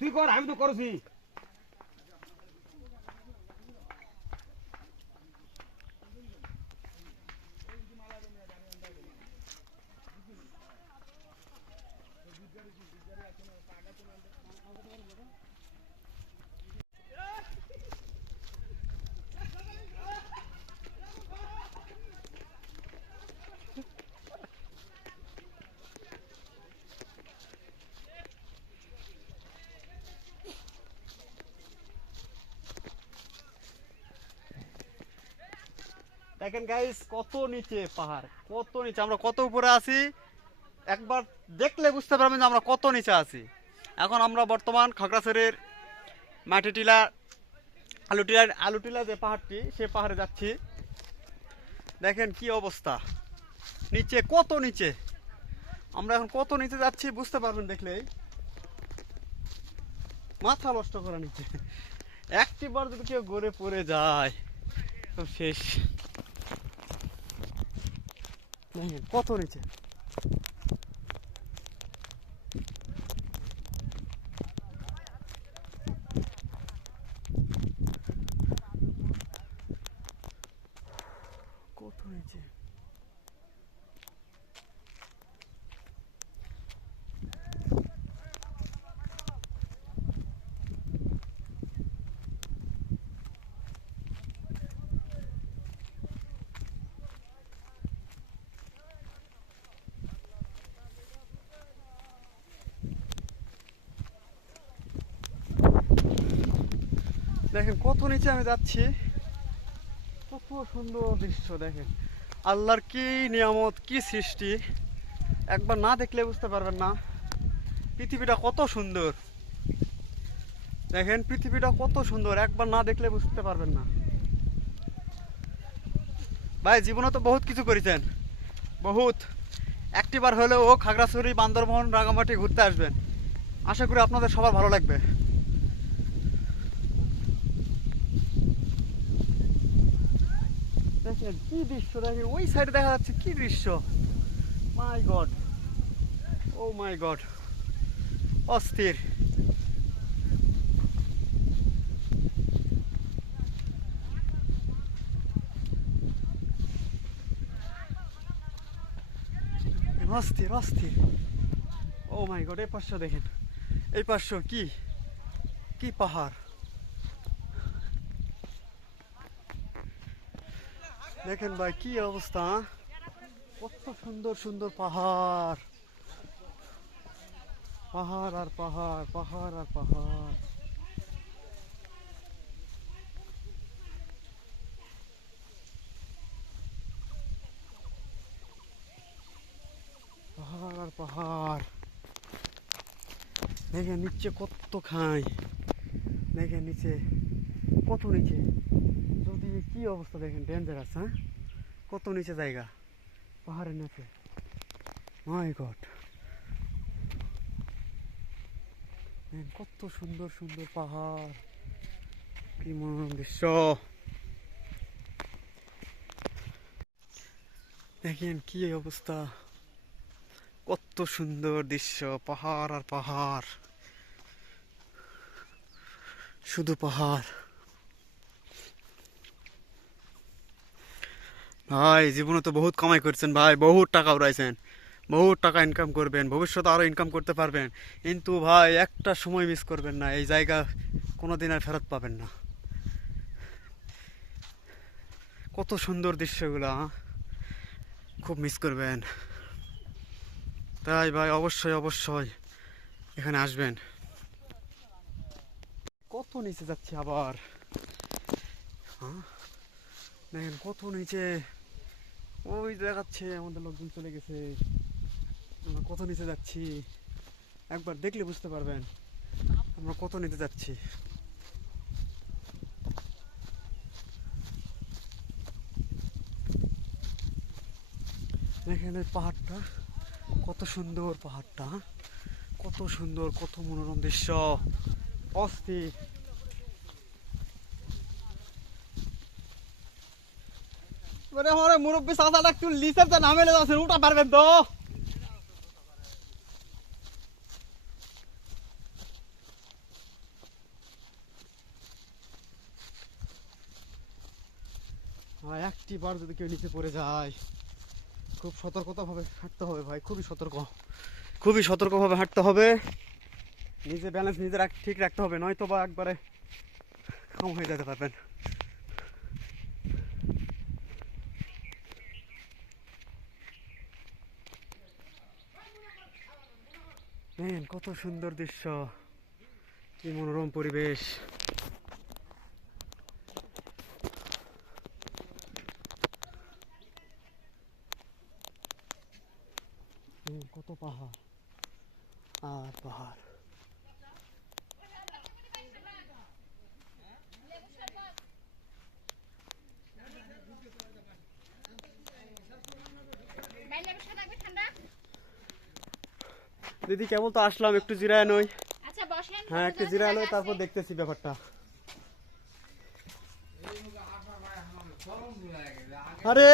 তুই কর, আমি তো করছি। দেখেন গাইস, কত নিচে পাহাড়, কত নিচে, আমরা কত উপরে আছি একবার দেখলে বুঝতে পারবেন যে আমরা কত নিচে আছি। এখন আমরা বর্তমান খাগড়াছড়ির মাটিটিলা আলুটিলা যে পাহাড়টি, সে পাহাড়ে যাচ্ছি। দেখেন কি অবস্থা, নিচে কত নিচে, আমরা এখন কত নিচে যাচ্ছি বুঝতে পারবেন দেখলেই, মাথা নষ্ট করা নিচে। একটিবার যদি কেউ গড়ে পড়ে যায় তো শেষ। দেখেন কত নিচে, কত নিচে। দেখেন কত নিচে আমি যাচ্ছি, কত সুন্দর দৃশ্য। দেখেন আল্লাহর কি নিয়ামত, কি সৃষ্টি, একবার না দেখলে বুঝতে পারবেন না পৃথিবীটা কত সুন্দর। দেখেন পৃথিবীটা কত সুন্দর, একবার না দেখলে বুঝতে পারবেন না। ভাই জীবনে তো বহুত কিছু করেছেন, বহুত, একটিবার হলেও খাগড়াছড়ি, বান্দরবন, রাঙামাটি ঘুরতে আসবেন, আশা করি আপনাদের সবার ভালো লাগবে। দেখেন কি দৃশ্য, দেখেন ওই সাইডে দেখা যাচ্ছে কি দৃশ্য, মাই গড, ও মাই গড, অস্থির। অস্থির অস্থির, ও মাই গড। এই পাশে দেখেন, এই পাশে কি কি পাহাড়, দেখেন ভাই কি অবস্থা, কত সুন্দর সুন্দর পাহাড়, পাহাড় আর পাহাড়, পাহাড় আর পাহাড়, পাহাড় আর পাহাড়। দেখেন নিচে কত খাই, দেখেন নিচে কত নিচে, যদি কি অবস্থা দেখেন, ডেঞ্জারাস। হ্যাঁ, কত নিচে জায়গা, পাহাড়ের নিচে, মাই গড। কত সুন্দর সুন্দর পাহাড়, কি মনোরম দৃশ্য। দেখেন কি অবস্থা, কত সুন্দর দৃশ্য, পাহাড় আর পাহাড়, শুধু পাহাড়। ভাই জীবনে তো বহুত কামাই করছেন ভাই, বহুত টাকা উড়াইছেন, বহুত টাকা ইনকাম করবেন, ভবিষ্যতে আরো ইনকাম করতে পারবেন, কিন্তু ভাই একটা সময় মিস করবেন না, এই জায়গা কোনোদিন আর ফেরত পাবেন না। কত সুন্দর দৃশ্যগুলা, খুব মিস করবেন। তাই ভাই অবশ্যই অবশ্যই এখানে আসবেন। কত নিচে যাচ্ছি আবার, হ্যাঁ দেখেন কত নিচে, ওই দেখাচ্ছে আমাদের লোকজন চলে গেছে, আমরা কত নিচে যাচ্ছি, একবার দেখলে বুঝতে পারবেন আমরা কত নিচে যাচ্ছি। দেখেন এই পাহাড়টা কত সুন্দর, পাহাড়টা কত সুন্দর, কত মনোরম দৃশ্য, অস্থির। আমার মুরব্বী চাচাটা একটু লিচের যে নামে আছেন, ওটা পারবেন তো? একটি বার যদি কেউ নিচে পড়ে যায়, খুব সতর্কতাভাবে হাঁটতে হবে ভাই, খুবই সতর্কভাবে হাঁটতে হবে। নিজে ব্যালেন্স নিজে ঠিক রাখতে হবে, নয়তো বা একবারে কম হয়ে যেতে পারবেন। কত সুন্দর দৃশ্য, কি মনোরম পরিবেশ। কত পাহাড় আর পাহাড়। দিদি কেবল তো আসলাম, একটু জিরায় নই। আচ্ছা বসেন। হ্যাঁ একটু জিরায় নই, তারপর দেখতেছি ব্যাপারটা। আরে